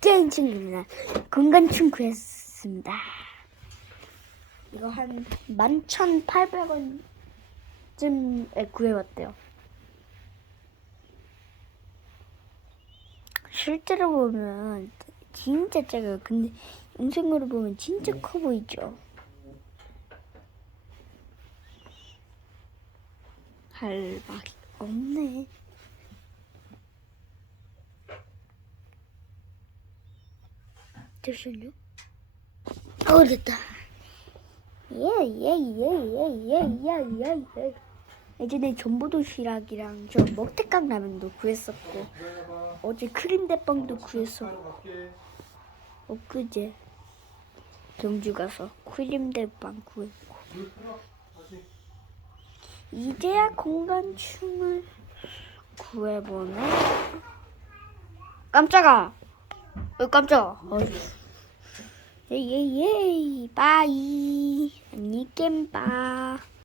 게임 친구입니다. 건강충 구했습니다. 이거 한 11,800원쯤에 구해왔대요. 실제로 보면 진짜 작아요. 근데 영상으로 보면 진짜 커 보이죠? 할 말이 없네. 잠시만요. 어 됐다. 예예예예예예예. 예전에 전보도시락이랑 저 먹태깡 라면도 구했었고 어제 크림 대빵도 구했었고 엊그제 경주 가서 크림 대빵 구했고 이제야 공간충을 구해보네. 깜짝아. 어 깜짝아. 예예 耶耶耶，拜，明天吧。